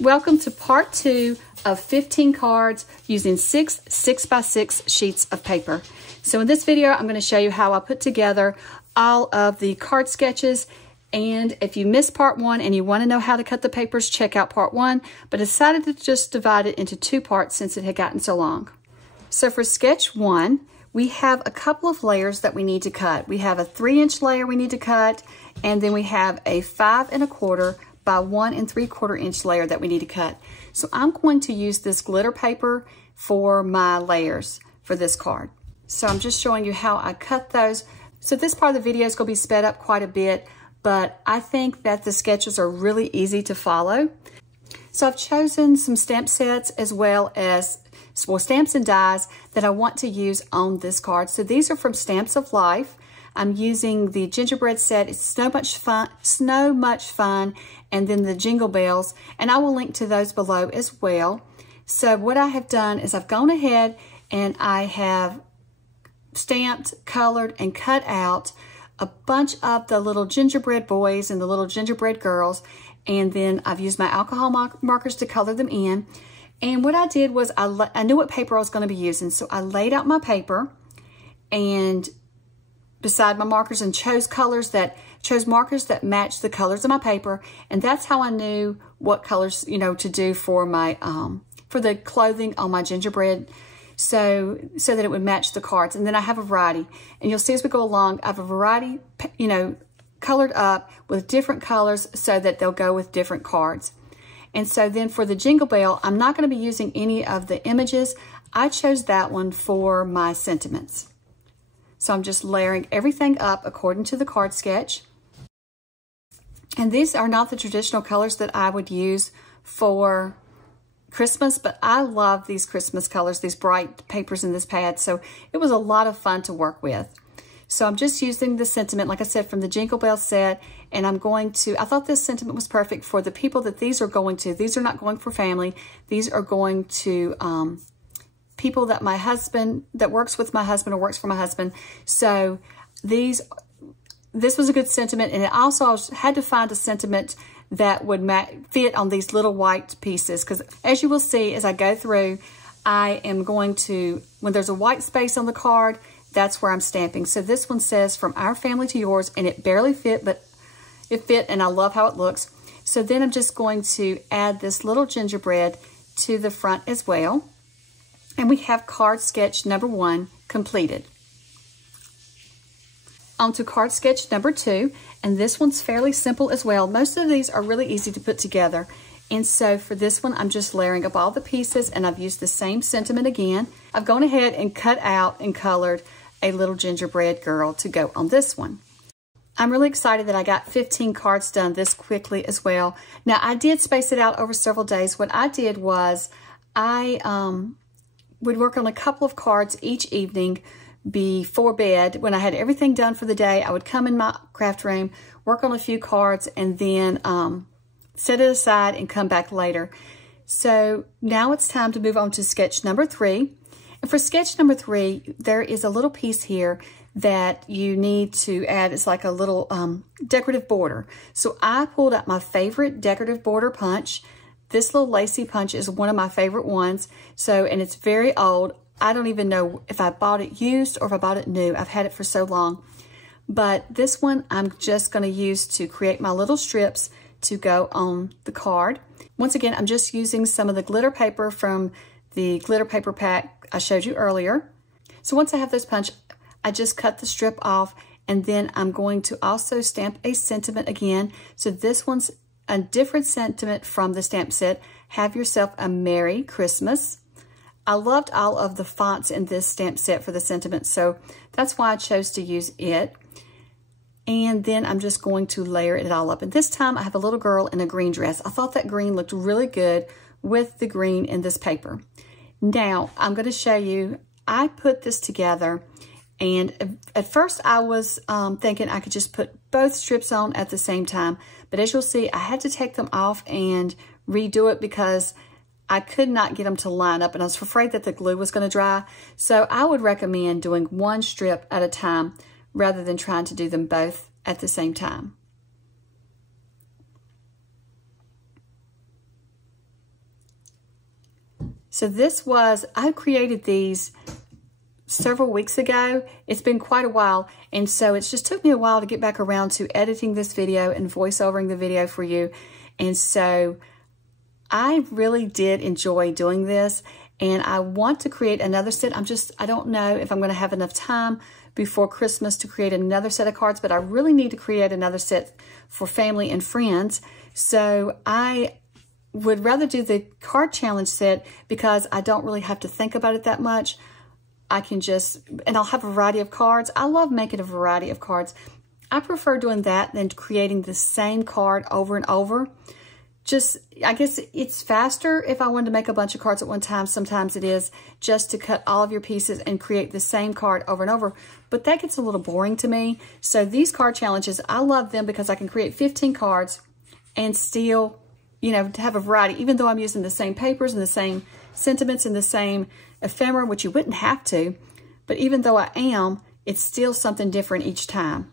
Welcome to part 2 of 15 cards using 6 6x6 sheets of paper. So in this video, I'm going to show you how I put together all of the card sketches. And if you missed part 1 and you want to know how to cut the papers, check out part 1. But I decided to just divide it into 2 parts since it had gotten so long. So for sketch 1, we have a couple of layers that we need to cut. We have a 3-inch layer we need to cut, and then we have a 5 1/4 by 1 3/4 inch layer that we need to cut. So I'm going to use this glitter paper for my layers for this card. So I'm just showing you how I cut those. So this part of the video is going to be sped up quite a bit, but I think that the sketches are really easy to follow. So I've chosen some stamp sets as well as stamps and dies that I want to use on this card. So these are from Stamps of Life. I'm using the Gingerbread set. It's so much fun, and then the Jingle Bells, and I will link to those below as well. So what I have done is I've gone ahead and I have stamped, colored, and cut out a bunch of the little gingerbread boys and the little gingerbread girls, and then I've used my alcohol markers to color them in. And what I did was I knew what paper I was going to be using, so I laid out my paper and beside my markers and chose markers that matched the colors of my paper, and that's how I knew what colors to do for my for the clothing on my gingerbread, so that it would match the cards. And then I have a variety, and you'll see as we go along I have a variety colored up with different colors so that they'll go with different cards. And so then for the Jingle Bell, I'm not going to be using any of the images. I chose that one for my sentiments. So I'm just layering everything up according to the card sketch. And these are not the traditional colors that I would use for Christmas, but I love these Christmas colors, these bright papers in this pad. So it was a lot of fun to work with. So I'm just using the sentiment, like I said, from the Jingle Bell set, and I thought this sentiment was perfect for the people that these are going to. These are not going for family. These are going to people that works with my husband or works for my husband. So this was a good sentiment, and it also I had to find a sentiment that would fit on these little white pieces, because as you will see as I go through, I am going to, when there's a white space on the card, that's where I'm stamping. So this one says from our family to yours, and it barely fit, but it fit, and I love how it looks. So then I'm just going to add this little gingerbread to the front as well. And we have card sketch number 1 completed. On to card sketch number 2, and this one's fairly simple as well. Most of these are really easy to put together. And so for this one, I'm just layering up all the pieces, and I've used the same sentiment again. I've gone ahead and cut out and colored a little gingerbread girl to go on this one. I'm really excited that I got 15 cards done this quickly as well. Now, I did space it out over several days. What I did was I would work on a couple of cards each evening before bed. When I had everything done for the day, I would come in my craft room, work on a few cards, and then set it aside and come back later. So now it's time to move on to sketch number 3. And for sketch number 3, there is a little piece here that you need to add. It's like a little decorative border. So I pulled out my favorite decorative border punch. This little lacy punch is one of my favorite ones. And it's very old. I don't even know if I bought it used or if I bought it new. I've had it for so long. But this one I'm just going to use to create my little strips to go on the card. Once again, I'm just using some of the glitter paper from the glitter paper pack I showed you earlier. So once I have this punch, I just cut the strip off, and then I'm going to also stamp a sentiment again. So this one's a different sentiment from the stamp set. Have yourself a Merry Christmas. I loved all of the fonts in this stamp set for the sentiment, so that's why I chose to use it. And then I'm just going to layer it all up. And this time I have a little girl in a green dress. I thought that green looked really good with the green in this paper. Now I'm going to show you, I put this together, and at first I was thinking I could just put both strips on at the same time. But as you'll see, I had to take them off and redo it because I could not get them to line up, and I was afraid that the glue was going to dry. So I would recommend doing one strip at a time rather than trying to do them both at the same time. So I created these several weeks ago. It's been quite a while, and so it just took me a while to get back around to editing this video and voiceovering the video for you. And so I really did enjoy doing this, and I want to create another set. I don't know if I'm going to have enough time before Christmas to create another set of cards, but I really need to create another set for family and friends. So I would rather do the card challenge set because I don't really have to think about it that much. I can and I'll have a variety of cards. I love making a variety of cards. I prefer doing that than creating the same card over and over. I guess it's faster if I wanted to make a bunch of cards at one time. Sometimes it is just to cut all of your pieces and create the same card over and over. But that gets a little boring to me. So these card challenges, I love them because I can create 15 cards and still, to have a variety, even though I'm using the same papers and the same sentiments and the same ephemera, which you wouldn't have to. But even though I am, it's still something different each time.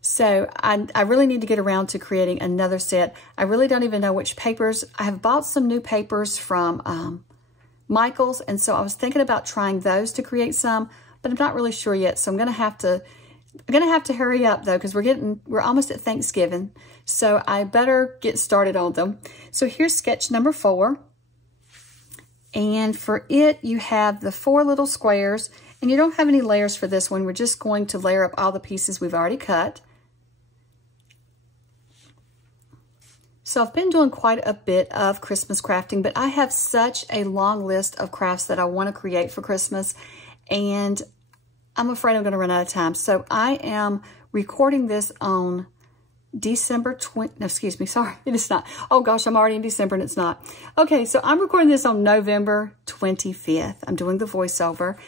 So I really need to get around to creating another set. I really don't even know which papers. I have bought some new papers from Michael's, and so I was thinking about trying those to create some, but I'm not really sure yet. So I'm gonna have to hurry up though, because we're almost at Thanksgiving. So I better get started on them. So here's sketch number 4. And for it, you have the 4 little squares, and you don't have any layers for this one. We're just going to layer up all the pieces we've already cut. So I've been doing quite a bit of Christmas crafting, but I have such a long list of crafts that I want to create for Christmas, and I'm afraid I'm going to run out of time. So I am recording this on December 20, no, excuse me, sorry, it is not. Oh gosh, I'm already in December and it's not. Okay, so I'm recording this on November 25th. I'm doing the voiceover.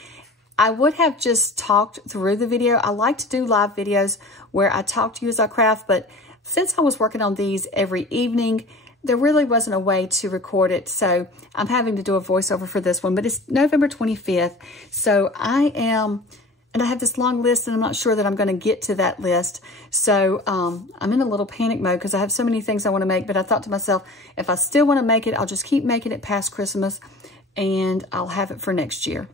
I would have just talked through the video. I like to do live videos where I talk to you as I craft, but since I was working on these every evening, there really wasn't a way to record it. So I'm having to do a voiceover for this one, but it's November 25th. So and I have this long list, and I'm not sure that I'm going to get to that list. So I'm in a little panic mode because I have so many things I want to make, but I thought to myself, if I still want to make it, I'll just keep making it past Christmas, and I'll have it for next year.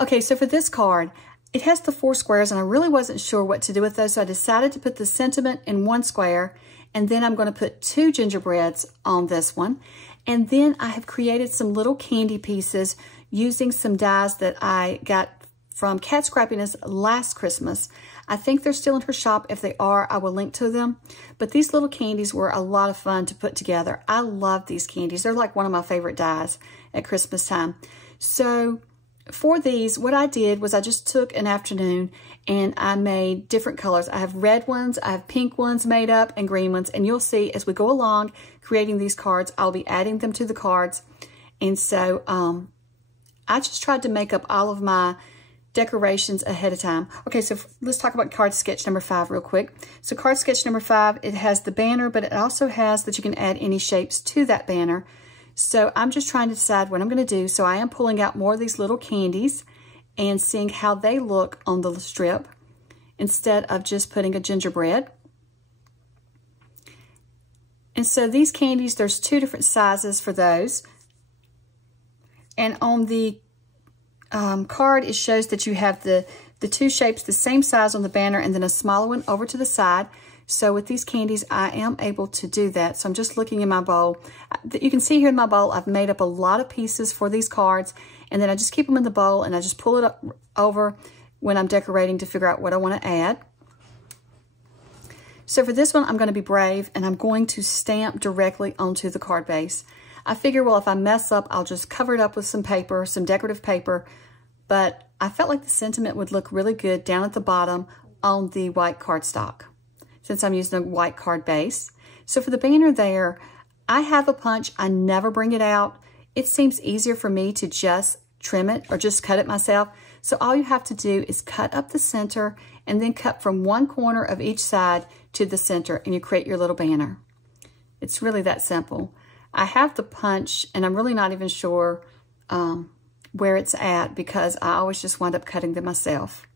Okay, so for this card, it has the 4 squares, and I really wasn't sure what to do with those, so I decided to put the sentiment in one square, and then I'm going to put 2 gingerbreads on this one. And then I have created some little candy pieces using some dies that I got from Cat Scrappiness last Christmas. I think they're still in her shop. If they are, I will link to them. But these little candies were a lot of fun to put together. I love these candies. They're like one of my favorite dies at Christmas time. So for these, what I did was I just took an afternoon and I made different colors. I have red ones, I have pink ones made up, and green ones. And you'll see as we go along creating these cards, I'll be adding them to the cards. And so I just tried to make up all of my decorations ahead of time. Okay, so let's talk about card sketch number 5 real quick. So card sketch number 5, it has the banner, but it also has that you can add any shapes to that banner. So I'm just trying to decide what I'm going to do. So I am pulling out more of these little candies and seeing how they look on the strip instead of just putting a gingerbread. And so these candies, there's 2 different sizes for those. And on the card, it shows that you have the 2 shapes the same size on the banner and then a smaller one over to the side. So with these candies, I am able to do that. So I'm just looking in my bowl. You can see here in my bowl, I've made up a lot of pieces for these cards, and then I just keep them in the bowl and I just pull it up over when I'm decorating to figure out what I want to add. So for this one, I'm going to be brave and I'm going to stamp directly onto the card base. I figure, well, if I mess up, I'll just cover it up with some paper, some decorative paper, but I felt like the sentiment would look really good down at the bottom on the white cardstock, since I'm using a white card base. So for the banner there, I have a punch. I never bring it out. It seems easier for me to just trim it or just cut it myself. So all you have to do is cut up the center and then cut from one corner of each side to the center, and you create your little banner. It's really that simple. I have the punch, and I'm really not even sure where it's at because I always just wind up cutting them myself.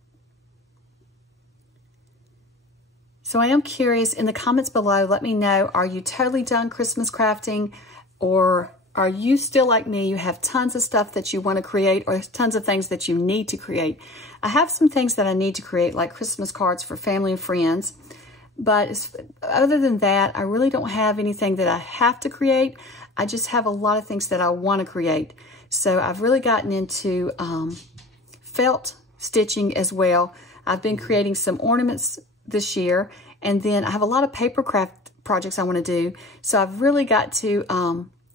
So I am curious, in the comments below, let me know, are you totally done Christmas crafting, or are you still like me? You have tons of stuff that you want to create, or tons of things that you need to create. I have some things that I need to create, like Christmas cards for family and friends. But other than that, I really don't have anything that I have to create. I just have a lot of things that I want to create. So I've really gotten into felt stitching as well. I've been creating some ornaments this year, and then I have a lot of paper craft projects I want to do. So I've really got to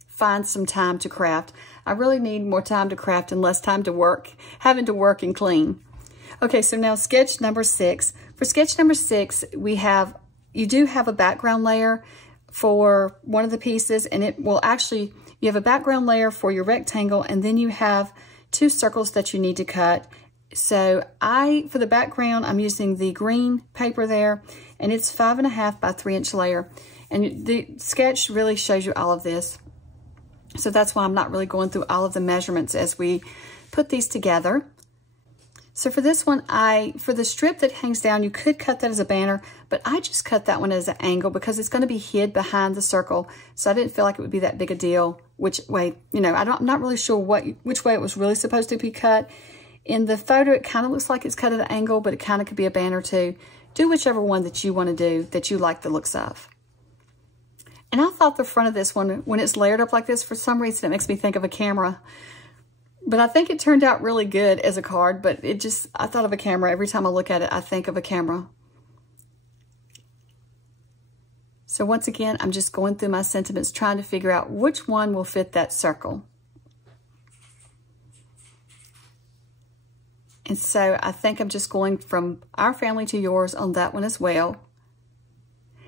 find some time to craft. I really need more time to craft and less time to work, having to work and clean. Okay, so now sketch number 6. For sketch number 6, you do have a background layer for one of the pieces, and it will actually, you have a background layer for your rectangle, and then you have 2 circles that you need to cut. So for the background, I'm using the green paper there, and it's 5.5 by 3 inch layer. And the sketch really shows you all of this. So that's why I'm not really going through all of the measurements as we put these together. So for this one, for the strip that hangs down, you could cut that as a banner, but I just cut that one as an angle because it's going to be hid behind the circle. So I didn't feel like it would be that big a deal which way, I'm not really sure which way it was really supposed to be cut. In the photo, it kind of looks like it's cut at an angle, but it kind of could be a banner too. Do whichever one that you want to do, that you like the looks of. And I thought the front of this one, when it's layered up like this, for some reason it makes me think of a camera. But I think it turned out really good as a card, but I thought of a camera. Every time I look at it, I think of a camera. So once again, I'm just going through my sentiments, trying to figure out which one will fit that circle. And so I think I'm just going from our family to yours on that one as well.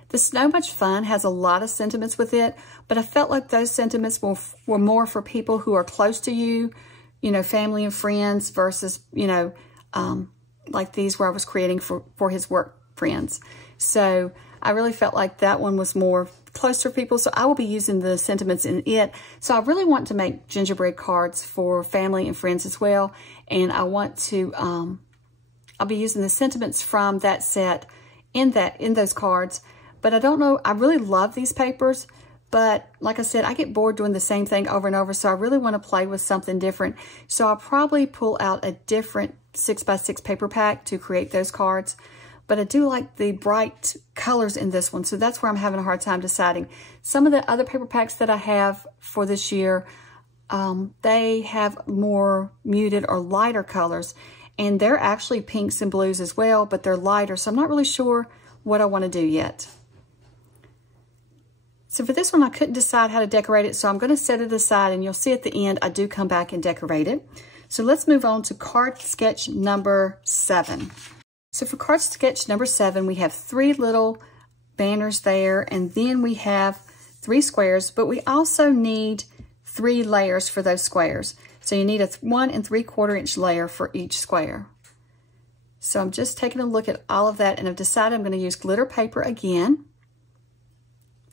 The So Much Fun has a lot of sentiments with it, but I felt like those sentiments were more for people who are close to you, family and friends, versus, like these where I was creating for his work friends. So I really felt like that one was more close to people. So I will be using the sentiments in it. So I really want to make gingerbread cards for family and friends as well. And I want to, I'll be using the sentiments from that set in those cards. But I don't know, I really love these papers. But like I said, I get bored doing the same thing over and over, so I really want to play with something different. So I'll probably pull out a different 6x6 paper pack to create those cards. But I do like the bright colors in this one, so that's where I'm having a hard time deciding. Some of the other paper packs that I have for this year, they have more muted or lighter colors. And they're actually pinks and blues as well, but they're lighter, so I'm not really sure what I want to do yet. So for this one, I couldn't decide how to decorate it, so I'm going to set it aside, and you'll see at the end, I do come back and decorate it. So let's move on to card sketch number 7. So for card sketch number 7, we have 3 little banners there, and then we have 3 squares, but we also need 3 layers for those squares. So you need a 1 3/4 inch layer for each square. So I'm just taking a look at all of that, and I've decided I'm going to use glitter paper again.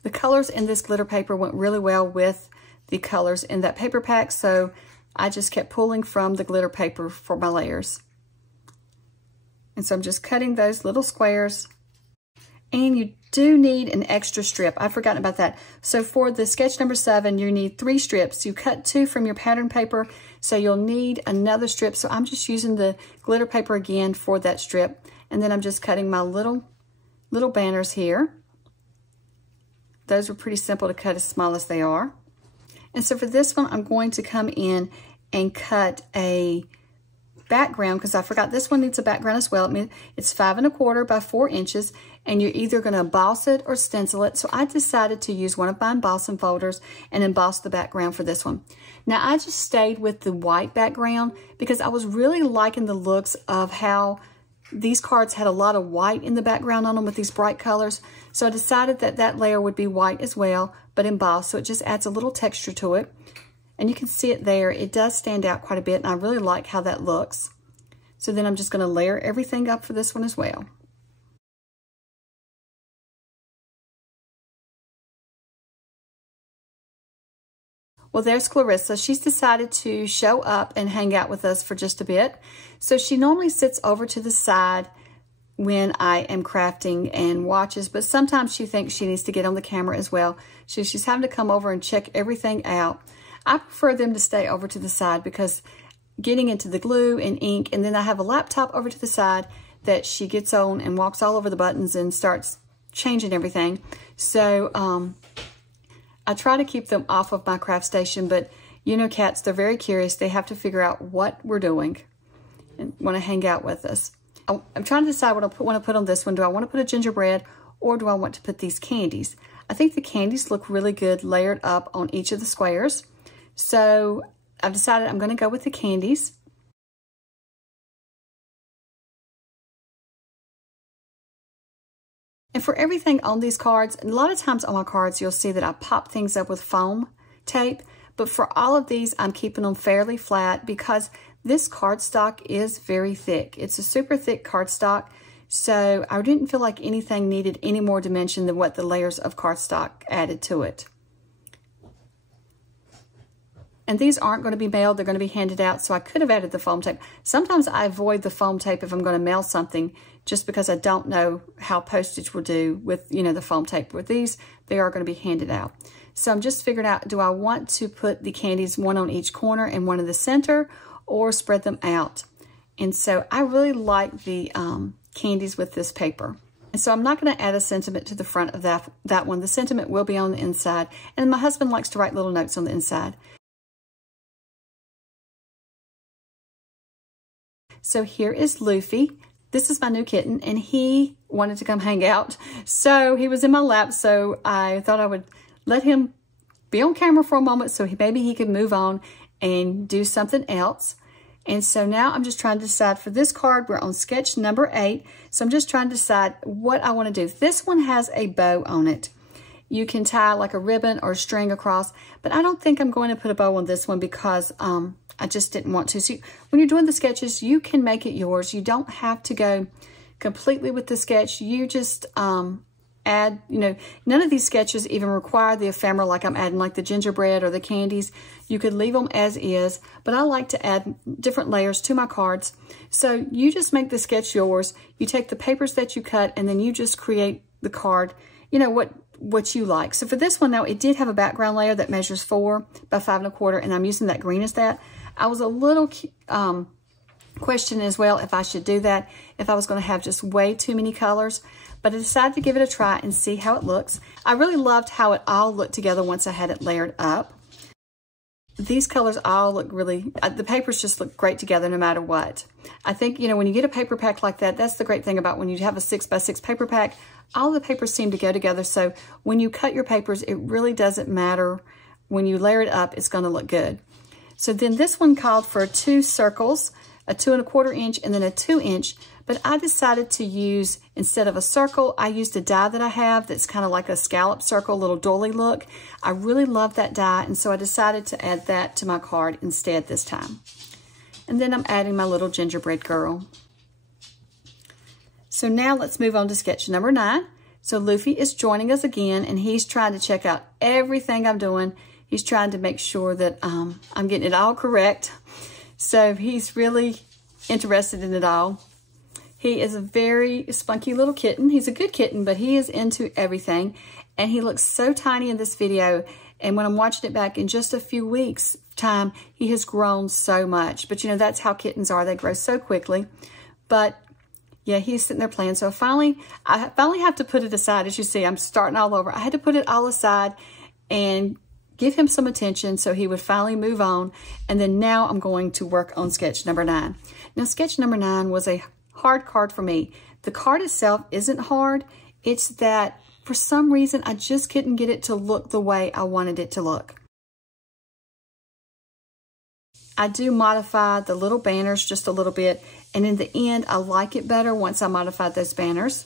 The colors in this glitter paper went really well with the colors in that paper pack, so I just kept pulling from the glitter paper for my layers. And so I'm just cutting those little squares. And you do need an extra strip. I'd forgotten about that. So for the sketch number 7, you need 3 strips. You cut 2 from your pattern paper, so you'll need another strip. So I'm just using the glitter paper again for that strip. And then I'm just cutting my little banners here. Those were pretty simple to cut, as small as they are. And so for this one, I'm going to come in and cut a background, because I forgot this one needs a background as well. It's 5 1/4 by 4 inches, and you're either going to emboss it or stencil it. So I decided to use one of my embossing folders and emboss the background for this one. Now I just stayed with the white background because I was really liking the looks of how these cards had a lot of white in the background on them with these bright colors. So I decided that that layer would be white as well, but embossed. So it just adds a little texture to it. And you can see it there. It does stand out quite a bit, and I really like how that looks. So then I'm just going to layer everything up for this one as well. Well, there's Clarissa. She's decided to show up and hang out with us for just a bit. So she normally sits over to the side when I am crafting and watches, but sometimes she thinks she needs to get on the camera as well. So she's having to come over and check everything out. I prefer them to stay over to the side because getting into the glue and ink, and then I have a laptop over to the side that she gets on and walks all over the buttons and starts changing everything. So I try to keep them off of my craft station, but you know cats, they're very curious. They have to figure out what we're doing and want to hang out with us. I'm trying to decide what I want to put on this one. Do I want to put a gingerbread or do I want to put these candies? I think the candies look really good layered up on each of the squares. So I've decided I'm going to go with the candies. And for everything on these cards, a lot of times on my cards, you'll see that I pop things up with foam tape. But for all of these, I'm keeping them fairly flat because this cardstock is very thick. It's a super thick cardstock, so I didn't feel like anything needed any more dimension than what the layers of cardstock added to it. And these aren't going to be mailed, they're going to be handed out, so I could have added the foam tape. Sometimes I avoid the foam tape if I'm going to mail something just because I don't know how postage will do with, you know, the foam tape. With these, they are going to be handed out. So I'm just figuring out, do I want to put the candies one on each corner and one in the center, or spread them out? And so I really like the candies with this paper. And so I'm not going to add a sentiment to the front of that one. The sentiment will be on the inside. And my husband likes to write little notes on the inside. So here is Luffy. This is my new kitten, and he wanted to come hang out. So he was in my lap, so I thought I would let him be on camera for a moment so maybe he could move on and do something else. And so now I'm just trying to decide for this card. We're on sketch number 8. So I'm just trying to decide what I want to do. This one has a bow on it. You can tie like a ribbon or a string across, but I don't think I'm going to put a bow on this one because I just didn't want to. So when you're doing the sketches, you can make it yours. You don't have to go completely with the sketch. You just add, you know, none of these sketches even require the ephemera like I'm adding, like the gingerbread or the candies. You could leave them as is, but I like to add different layers to my cards. So you just make the sketch yours. You take the papers that you cut and then you just create the card, you know, what you like. So for this one now, it did have a background layer that measures 4 by 5 1/4, and I'm using that green as that. I was a little questioning as well if I should do that, if I was going to have just way too many colors, but I decided to give it a try and see how it looks. I really loved how it all looked together once I had it layered up. These colors all look really, the papers just look great together no matter what. I think, you know, when you get a paper pack like that, that's the great thing about when you have a 6 by 6 paper pack, all the papers seem to go together. So when you cut your papers, it really doesn't matter. When you layer it up, it's going to look good. So then this one called for 2 circles, a 2 1/4 inch and then a 2 inch. But I decided to use, instead of a circle, I used a die that I have that's kind of like a scallop circle, little doily look. I really love that die, and so I decided to add that to my card instead this time. And then I'm adding my little gingerbread girl. So now let's move on to sketch number 9. So Luffy is joining us again, and he's trying to check out everything I'm doing. He's trying to make sure that I'm getting it all correct. So he's really interested in it all. He is a very spunky little kitten. He's a good kitten, but he is into everything. And he looks so tiny in this video. And when I'm watching it back in just a few weeks' time, he has grown so much. But you know, that's how kittens are. They grow so quickly. But yeah, he's sitting there playing. So I finally have to put it aside. As you see, I'm starting all over. I had to put it all aside and give him some attention so he would finally move on. And then now I'm going to work on sketch number 9. Now, sketch number 9 was a hard card for me. The card itself isn't hard. It's that for some reason, I just couldn't get it to look the way I wanted it to look. I do modify the little banners just a little bit. And in the end, I like it better once I modified those banners.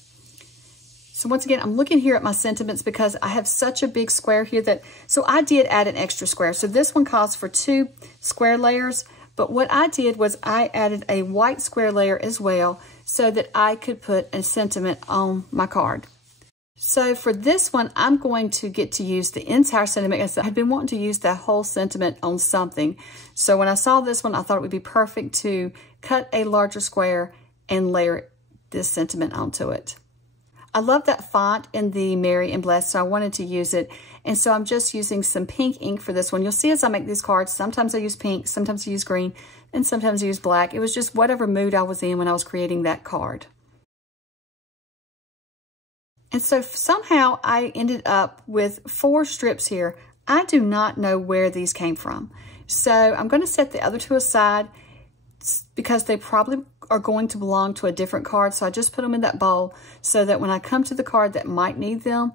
So once again, I'm looking here at my sentiments because I have such a big square here that, so I did add an extra square. So this one calls for 2 square layers, but what I did was I added a white square layer as well so that I could put a sentiment on my card. So for this one, I'm going to get to use the entire sentiment because I had been wanting to use that whole sentiment on something. So when I saw this one, I thought it would be perfect to cut a larger square and layer this sentiment onto it. I love that font in the Merry and Blessed, so I wanted to use it. And so I'm just using some pink ink for this one. You'll see as I make these cards, sometimes I use pink, sometimes I use green, and sometimes I use black. It was just whatever mood I was in when I was creating that card. And so somehow I ended up with 4 strips here. I do not know where these came from. So I'm going to set the other 2 aside because they probably are going to belong to a different card. So I just put them in that bowl so that when I come to the card that might need them,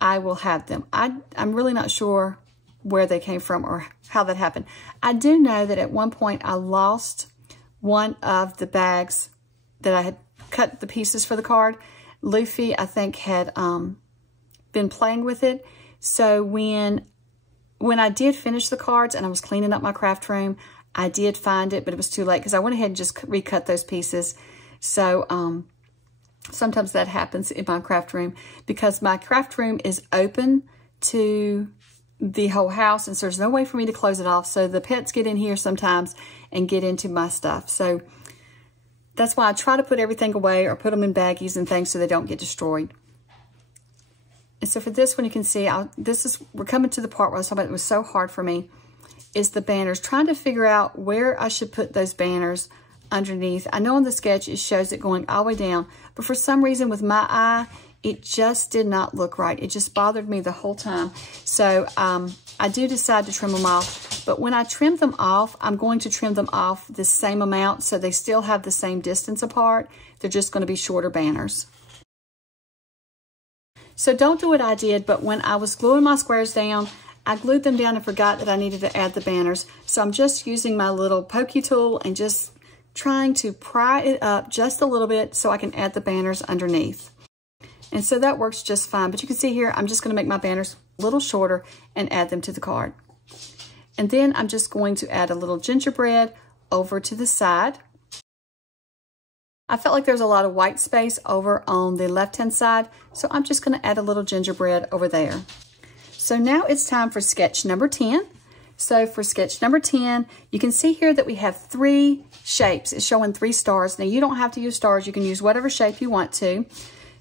I will have them. I'm really not sure where they came from or how that happened. I do know that at one point I lost one of the bags that I had cut the pieces for the card. Luffy, I think, had been playing with it. So when I did finish the cards and I was cleaning up my craft room, I did find it, but it was too late because I went ahead and just recut those pieces. So sometimes that happens in my craft room because my craft room is open to the whole house, and so there's no way for me to close it off. So the pets get in here sometimes and get into my stuff. So that's why I try to put everything away or put them in baggies and things so they don't get destroyed. And so for this one, you can see, we're coming to the part where I was talking about it was so hard for me, is the banners. Trying to figure out where I should put those banners underneath. I know on the sketch it shows it going all the way down, but for some reason with my eye, it just did not look right. It just bothered me the whole time. So I do decide to trim them off, but when I trim them off, I'm going to trim them off the same amount so they still have the same distance apart. They're just going to be shorter banners. So don't do what I did, but when I was gluing my squares down, I glued them down and forgot that I needed to add the banners. So I'm just using my little pokey tool and just trying to pry it up just a little bit so I can add the banners underneath. And so that works just fine. But you can see here, I'm just going to make my banners a little shorter and add them to the card. And then I'm just going to add a little gingerbread over to the side. I felt like there's a lot of white space over on the left-hand side, so I'm just going to add a little gingerbread over there. So now it's time for sketch number 10. So for sketch number 10, you can see here that we have 3 shapes. It's showing 3 stars. Now you don't have to use stars. You can use whatever shape you want to.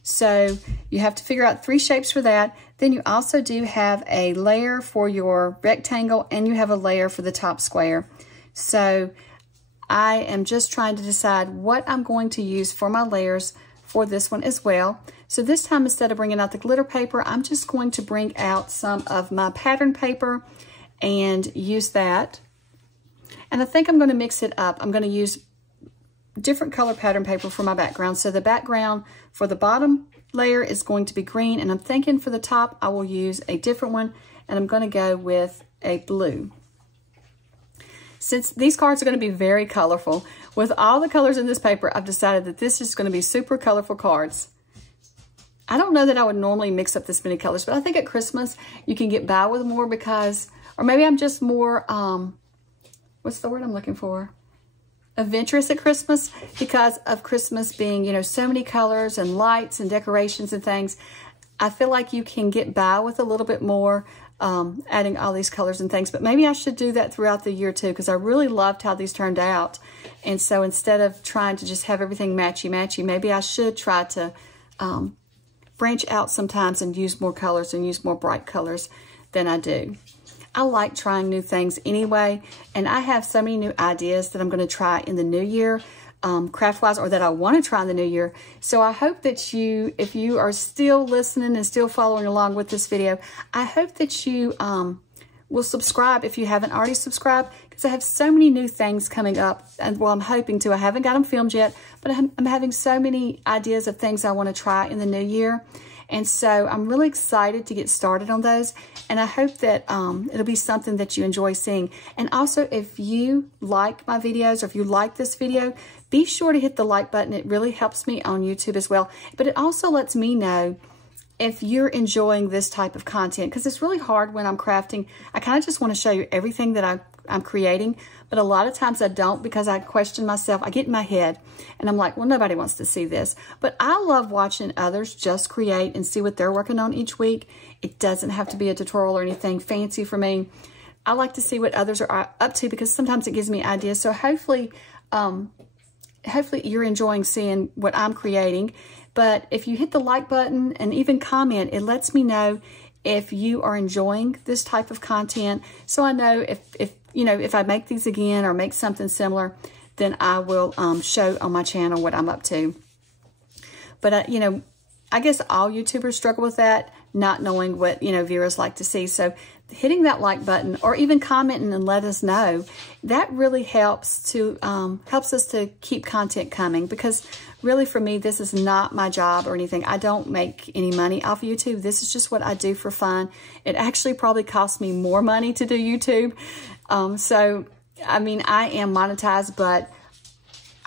So you have to figure out 3 shapes for that. Then you also do have a layer for your rectangle and you have a layer for the top square. So I am just trying to decide what I'm going to use for my layers for this one as well. So this time, instead of bringing out the glitter paper, I'm just going to bring out some of my pattern paper and use that. And I think I'm going to mix it up. I'm going to use different color pattern paper for my background. So the background for the bottom layer is going to be green, and I'm thinking for the top I will use a different one, and I'm going to go with a blue. Since these cards are going to be very colorful, with all the colors in this paper, I've decided that this is going to be super colorful cards. I don't know that I would normally mix up this many colors, but I think at Christmas you can get by with more because, or maybe I'm just more, what's the word I'm looking for? Adventurous at Christmas, because of Christmas being, you know, so many colors and lights and decorations and things. I feel like you can get by with a little bit more adding all these colors and things, but maybe I should do that throughout the year too, because I really loved how these turned out. And so instead of trying to just have everything matchy-matchy, maybe I should try to branch out sometimes and use more colors and use more bright colors than I do. I like trying new things anyway, and I have so many new ideas that I'm going to try in the new year, craft-wise, or that I want to try in the new year. So I hope that you, if you are still listening and still following along with this video, I hope that you will subscribe if you haven't already subscribed, because I have so many new things coming up, and well, I'm hoping to. I haven't got them filmed yet, but I'm having so many ideas of things I want to try in the new year. And so I'm really excited to get started on those. And I hope that it'll be something that you enjoy seeing. And also, if you like my videos or if you like this video, be sure to hit the like button. It really helps me on YouTube as well. But it also lets me know if you're enjoying this type of content, because it's really hard when I'm crafting. I kind of just want to show you everything that I'm creating, but a lot of times I don't, because I question myself. I get in my head and I'm like, well, nobody wants to see this. But I love watching others just create and see what they're working on each week. It doesn't have to be a tutorial or anything fancy for me. I like to see what others are up to, because sometimes it gives me ideas. So hopefully hopefully you're enjoying seeing what I'm creating. But if you hit the like button and even comment, it lets me know if you are enjoying this type of content. So I know if I make these again or make something similar, then I will show on my channel what I'm up to. But, I guess all YouTubers struggle with that, not knowing what, viewers like to see. So hitting that like button or even commenting and let us know, that really helps us to keep content coming, because really for me, this is not my job or anything. I don't make any money off of YouTube. This is just what I do for fun. It actually probably costs me more money to do YouTube. So, I mean, I am monetized, but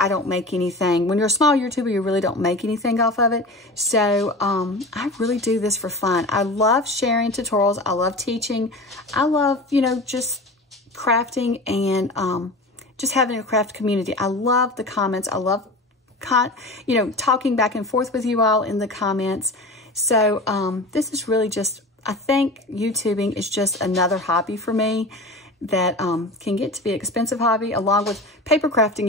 I don't make anything. When you're a small YouTuber, you really don't make anything off of it. So I really do this for fun. I love sharing tutorials. I love teaching. I love, just crafting and just having a craft community. I love the comments. I love, talking back and forth with you all in the comments. So this is really just, I think YouTubing is just another hobby for me that can get to be an expensive hobby, along with paper crafting,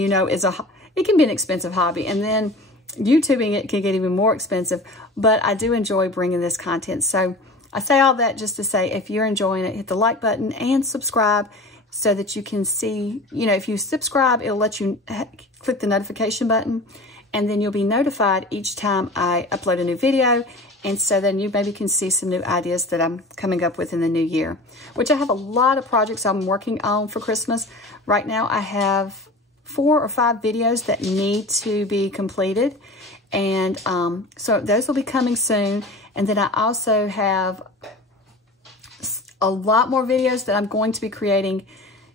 it can be an expensive hobby. And then YouTubing, it can get even more expensive. But I do enjoy bringing this content. So I say all that just to say, if you're enjoying it, hit the like button and subscribe so that you can see, if you subscribe, it'll let you click the notification button. And then you'll be notified each time I upload a new video. And so then you maybe can see some new ideas that I'm coming up with in the new year, which I have a lot of projects I'm working on for Christmas. Right now I have 4 or 5 videos that need to be completed. And so those will be coming soon. And then I also have a lot more videos that I'm going to be creating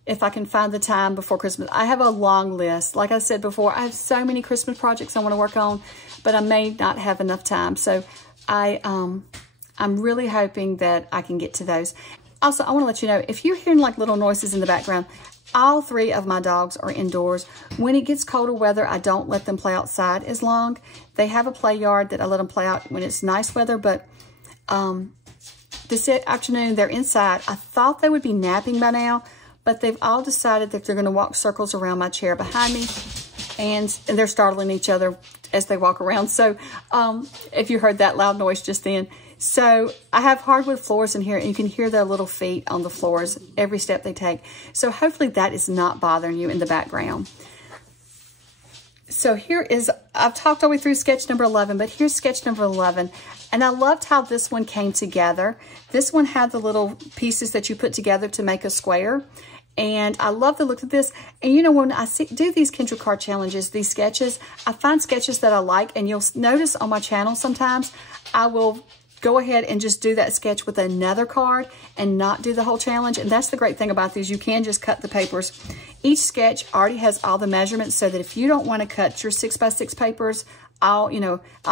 if I can find the time before Christmas. I have a long list. Like I said before, I have so many Christmas projects I want to work on, but I may not have enough time. So I'm really hoping that I can get to those. Also, I want to let you know, if you're hearing like little noises in the background, all 3 of my dogs are indoors. When it gets colder weather, I don't let them play outside as long. They have a play yard that I let them play out when it's nice weather, but this afternoon they're inside. I thought they would be napping by now, but they've all decided that they're going to walk circles around my chair behind me, and they're startling each other as they walk around. So if you heard that loud noise just then. So I have hardwood floors in here, and you can hear their little feet on the floors every step they take. So hopefully that is not bothering you in the background. So here is, I've talked all the way through sketch number 11, but here's sketch number 11. And I loved how this one came together. This one had the little pieces that you put together to make a square. And I love the look of this. And when I do these Kindred card challenges, these sketches, I find sketches that I like. And you'll notice on my channel sometimes I will go ahead and just do that sketch with another card and not do the whole challenge. And that's the great thing about these. You can just cut the papers. Each sketch already has all the measurements, so that if you don't want to cut your 6x6 papers, all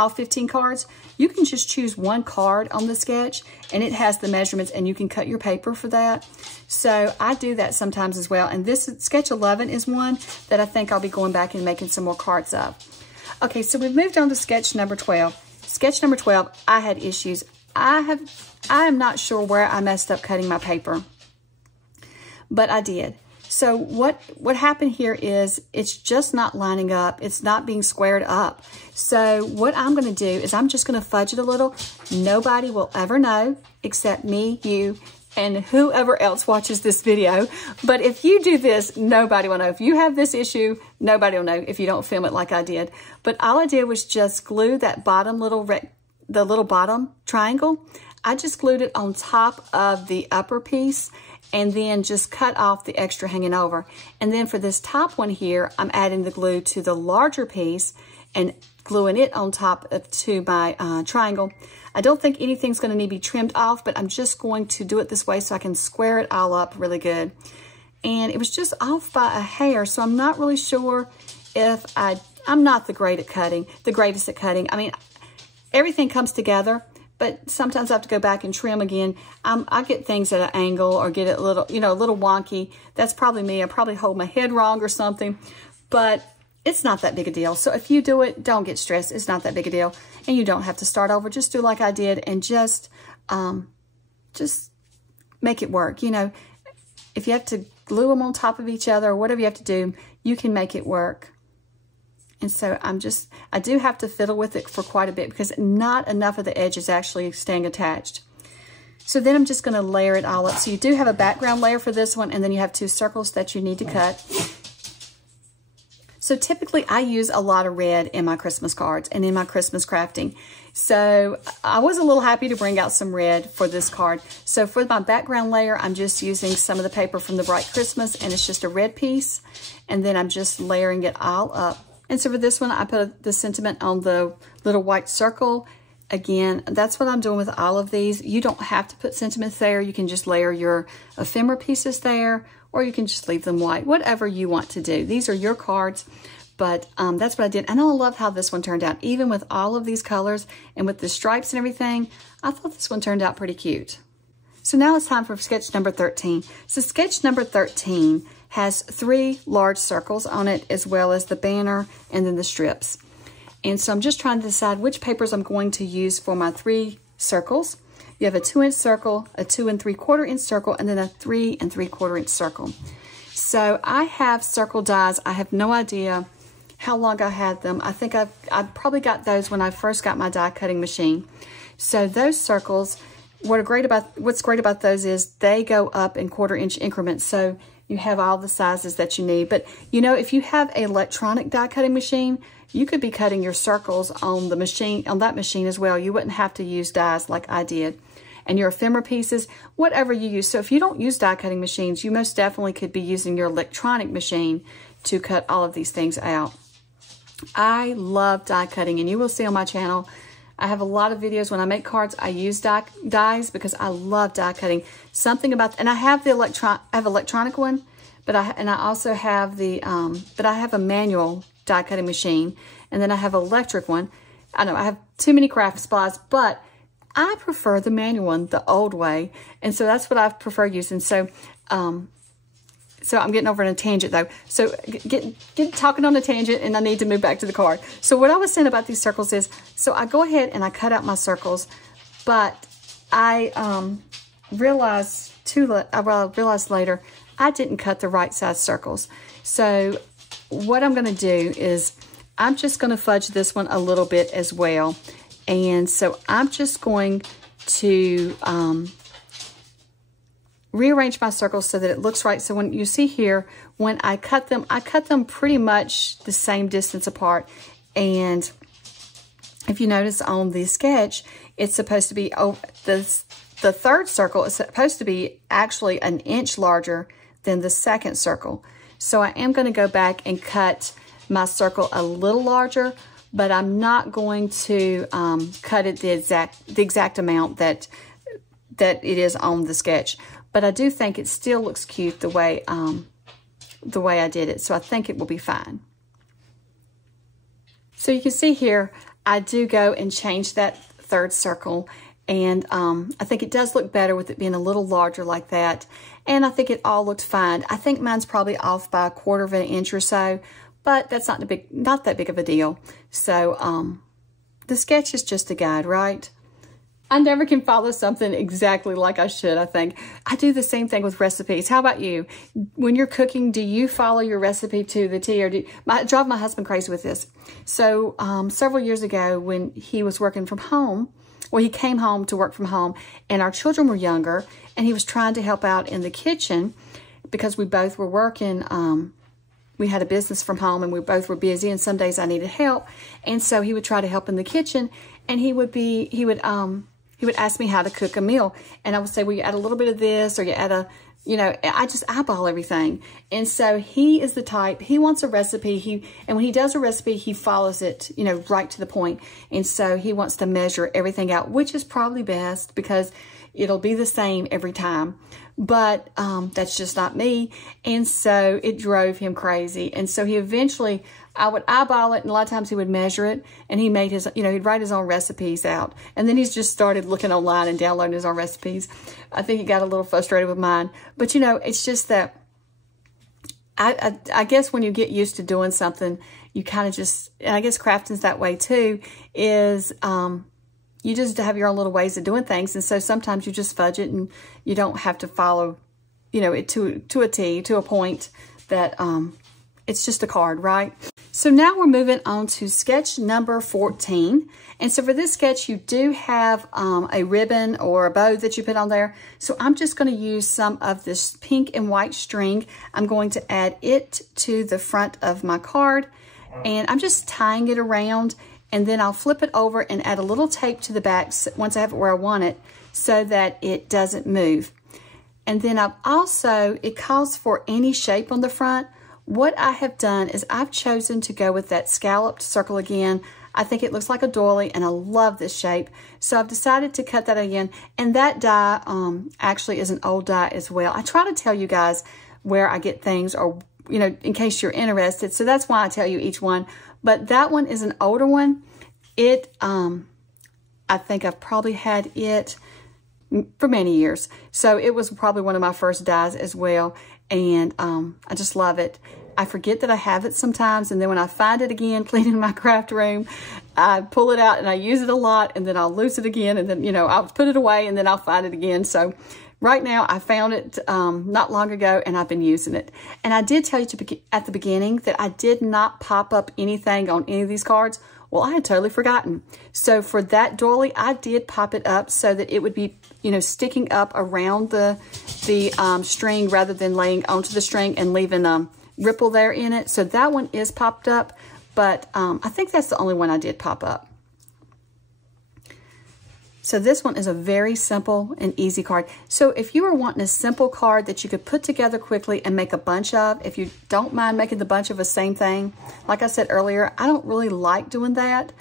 15 cards, you can just choose one card on the sketch and it has the measurements, and you can cut your paper for that. So I do that sometimes as well. And this sketch 11 is one that I think I'll be going back and making some more cards of. Okay, so we've moved on to sketch number 12. Sketch number 12, I had issues. I am not sure where I messed up cutting my paper, but I did. So what happened here is it's just not lining up. It's not being squared up. So what I'm going to do is I'm just going to fudge it a little. Nobody will ever know except me, you, and whoever else watches this video. But if you do this, nobody will know. If you have this issue, nobody will know if you don't film it like I did. But all I did was just glue that bottom the little bottom triangle. I just glued it on top of the upper piece and then just cut off the extra hanging over. And then for this top one here, I'm adding the glue to the larger piece and gluing it on top to my triangle. I don't think anything's going to need to be trimmed off, but I'm just going to do it this way so I can square it all up really good. And it was just off by a hair, so I'm not really sure if I'm not the greatest at cutting. I mean, everything comes together, but sometimes I have to go back and trim again. I get things at an angle or get it a little wonky. That's probably me. I probably hold my head wrong or something, but it's not that big a deal. So if you do it, don't get stressed. It's not that big a deal. And you don't have to start over. Just do like I did and just make it work. If you have to glue them on top of each other or whatever you have to do, you can make it work. And so I do have to fiddle with it for quite a bit because not enough of the edge is actually staying attached. So then I'm just going to layer it all up. So you do have a background layer for this one, and then you have 2 circles that you need to cut. So typically I use a lot of red in my Christmas cards and in my Christmas crafting. So I was a little happy to bring out some red for this card. So for my background layer, I'm just using some of the paper from the Bright Christmas, and it's just a red piece. And then I'm just layering it all up. And so for this one, I put the sentiment on the little white circle. Again, that's what I'm doing with all of these. You don't have to put sentiments there. You can just layer your ephemera pieces there, or you can just leave them white, whatever you want to do. These are your cards, but that's what I did. And I love how this one turned out. Even with all of these colors and with the stripes and everything, I thought this one turned out pretty cute. So now it's time for sketch number 13. So sketch number 13 has 3 large circles on it, as well as the banner and then the strips. And so I'm just trying to decide which papers I'm going to use for my 3 circles. You have a 2-inch circle, a 2 3/4 inch circle, and then a 3 3/4 inch circle. So I have circle dies. I have no idea how long I had them. I think I probably got those when I first got my die cutting machine. So those circles, what's great about those is they go up in 1/4 inch increments. So you have all the sizes that you need. But you know, if you have an electronic die cutting machine, you could be cutting your circles on the machine, on that machine as well. You wouldn't have to use dies like I did. And your ephemera pieces, whatever you use. So if you don't use die cutting machines, you most definitely could be using your electronic machine to cut all of these things out. I love die cutting, and you will see on my channel, I have a lot of videos when I make cards. I use dies because I love die cutting. Something about, and I have the electronic one, but I also have the but I have a manual die cutting machine, and then I have an electric one. I know I have too many craft supplies, but I prefer the manual one, the old way, and so that's what I prefer using. So so I'm getting over on a tangent though. So get talking on a tangent, and I need to move back to the card. So what I was saying about these circles is, so I go ahead and I cut out my circles, but I realized later I didn't cut the right size circles. So what I'm going to do is I'm just going to fudge this one a little bit as well. And so I'm just going to rearrange my circles so that it looks right. So when you see here, when I cut them pretty much the same distance apart. And if you notice on the sketch, it's supposed to be, the 3rd circle is supposed to be actually 1 inch larger than the 2nd circle. So I am going to go back and cut my circle a little larger, but I'm not going to cut it the exact amount that it is on the sketch. But I do think it still looks cute the way I did it. So I think it will be fine. So you can see here, I do go and change that 3rd circle. And I think it does look better with it being a little larger like that. And I think it all looked fine. I think mine's probably off by 1/4 inch or so, but that's not that big of a deal. So the sketch is just a guide, right? I never can follow something exactly like I should, I think. I do the same thing with recipes. How about you? When you're cooking, do you follow your recipe to the T, or I drive my husband crazy with this. So several years ago when he was working from home, well, he came home to work from home, and our children were younger, and he was trying to help out in the kitchen because we both were working. We had a business from home, and we both were busy, and some days I needed help. And so he would try to help in the kitchen, and he would ask me how to cook a meal. And I would say, well, you add a little bit of this, or you add a, you know, I just eyeball everything. And so he is the type, he wants a recipe. And when he does a recipe, he follows it, you know, right to the point. And so he wants to measure everything out, which is probably best because it'll be the same every time. But that's just not me. And so it drove him crazy. And so he eventually, I would eyeball it, and a lot of times he would measure it, and he made his, you know, he'd write his own recipes out. And then he's just started looking online and downloading his own recipes. I think he got a little frustrated with mine. But, you know, it's just that I guess when you get used to doing something, you kind of just, and I guess crafting's that way too, is you just have your own little ways of doing things. And so sometimes you just fudge it, and you don't have to follow, you know, it to a T, to a point that it's just a card, right? So now we're moving on to sketch number 14. And so for this sketch, you do have a ribbon or a bow that you put on there. So I'm just going to use some of this pink and white string. I'm going to add it to the front of my card. And I'm just tying it around. And then I'll flip it over and add a little tape to the back once I have it where I want it so that it doesn't move. And then I've also, it calls for any shape on the front. What I have done is I've chosen to go with that scalloped circle again. I think it looks like a doily and I love this shape. So I've decided to cut that again. And that die actually is an old die as well. I try to tell you guys where I get things or, you know, in case you're interested. So that's why I tell you each one. But that one is an older one. It, I think I've probably had it for many years. So it was probably one of my first dies as well. And I just love it. I forget that I have it sometimes. And then when I find it again, cleaning my craft room, I pull it out and I use it a lot. And then I'll lose it again. And then, you know, I'll put it away and then I'll find it again. So right now I found it not long ago and I've been using it. And I did tell you at the beginning that I did not pop up anything on any of these cards. Well, I had totally forgotten. So for that doily, I did pop it up so that it would be, you know, sticking up around the string rather than laying onto the string and leaving a ripple there in it. So that one is popped up, but I think that's the only one I did pop up. So this one is a very simple and easy card. So if you are wanting a simple card that you could put together quickly and make a bunch of, if you don't mind making the bunch of the same thing, like I said earlier, I don't really like doing that,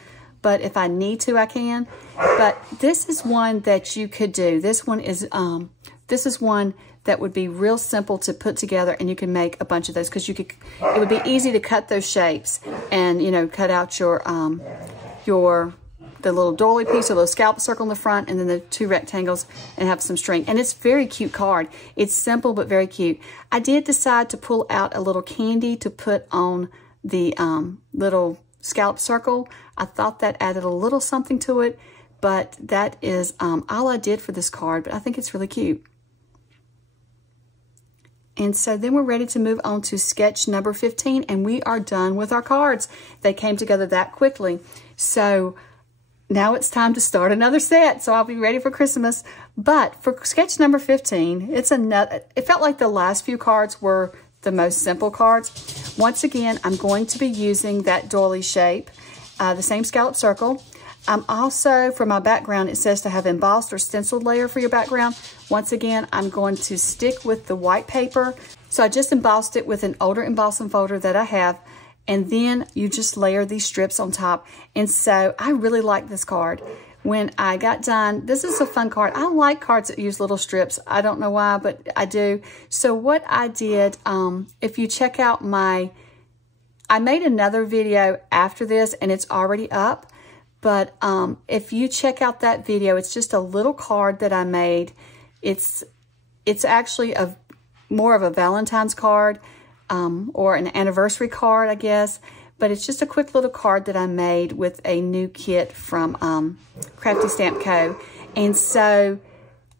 but if I need to, I can. But this is one that you could do. This one is one that would be real simple to put together, and you can make a bunch of those because you could. It would be easy to cut those shapes and, you know, cut out the little doily piece or little scallop circle in the front and then the two rectangles and have some string. And it's a very cute card. It's simple but very cute. I did decide to pull out a little candy to put on the little scallop circle. I thought that added a little something to it, but that is all I did for this card, but I think it's really cute. And so then we're ready to move on to sketch number 15, and we are done with our cards. They came together that quickly. So now it's time to start another set, so I'll be ready for Christmas. But for sketch number 15, it felt like the last few cards were the most simple cards. Once again, I'm going to be using that doily shape, the same scallop circle. I'm also, for my background, it says to have embossed or stenciled layer for your background. Once again, I'm going to stick with the white paper. So I just embossed it with an older embossing folder that I have. And then you just layer these strips on top. And so I really like this card. When I got done, this is a fun card. I like cards that use little strips. I don't know why, but I do. So what I did, if you check out I made another video after this and it's already up. But if you check out that video, it's just a little card that I made. It's actually more of a Valentine's card. Or an anniversary card, I guess. But it's just a quick little card that I made with a new kit from Crafty Stamp Co. And so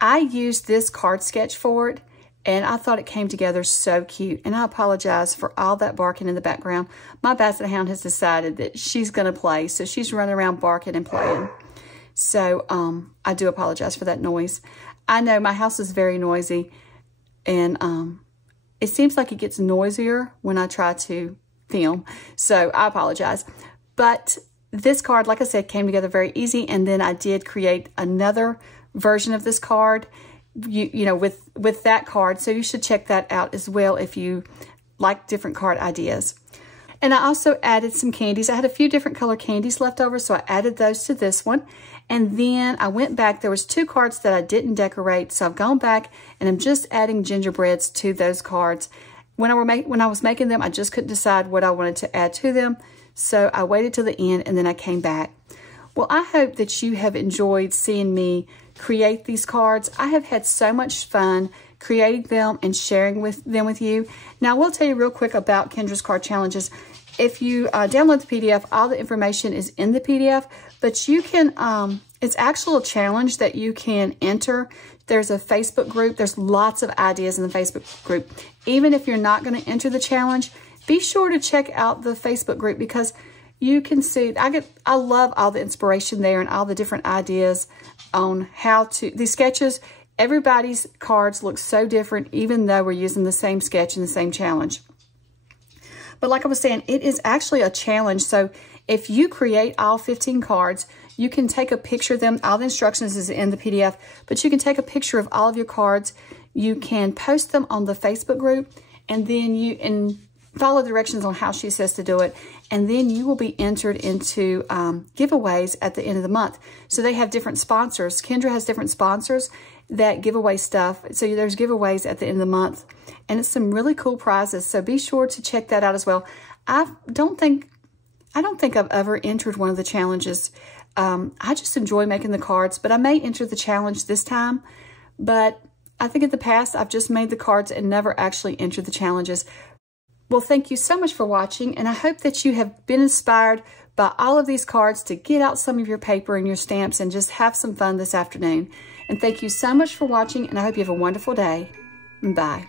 I used this card sketch for it, and I thought it came together so cute. And I apologize for all that barking in the background. My Basset Hound has decided that she's going to play, so she's running around barking and playing. So I do apologize for that noise. I know my house is very noisy, and it seems like it gets noisier when I try to film, so I apologize. But this card, like I said, came together very easy, and then I did create another version of this card, you know, with that card, so you should check that out as well if you like different card ideas. And I also added some candies. I had a few different color candies left over, so I added those to this one. And then I went back. There was 2 cards that I didn't decorate, so I've gone back and I'm just adding gingerbreads to those cards. When I was making them, I just couldn't decide what I wanted to add to them, so I waited till the end and then I came back. Well, I hope that you have enjoyed seeing me create these cards. I have had so much fun creating them and sharing them with you. Now, I will tell you real quick about Kendra's Card Challenges. If you download the PDF, all the information is in the PDF, but you can, it's actually a challenge that you can enter. There's a Facebook group. There's lots of ideas in the Facebook group. Even if you're not going to enter the challenge, be sure to check out the Facebook group because you can see, I love all the inspiration there and all the different ideas on how to, these sketches, everybody's cards look so different even though we're using the same sketch and the same challenge. But like I was saying, it is actually a challenge. So if you create all 15 cards, you can take a picture of them. All the instructions is in the PDF, but you can take a picture of all of your cards. You can post them on the Facebook group, and then you follow the directions on how she says to do it. And then you will be entered into giveaways at the end of the month. So they have different sponsors. Kendra has different sponsors that give away stuff. So there's giveaways at the end of the month. And it's some really cool prizes. So be sure to check that out as well. I don't think I've ever entered one of the challenges. I just enjoy making the cards, but I may enter the challenge this time. But I think in the past, I've just made the cards and never actually entered the challenges. Well, thank you so much for watching, and I hope that you have been inspired by all of these cards to get out some of your paper and your stamps and just have some fun this afternoon. And thank you so much for watching, and I hope you have a wonderful day. Bye.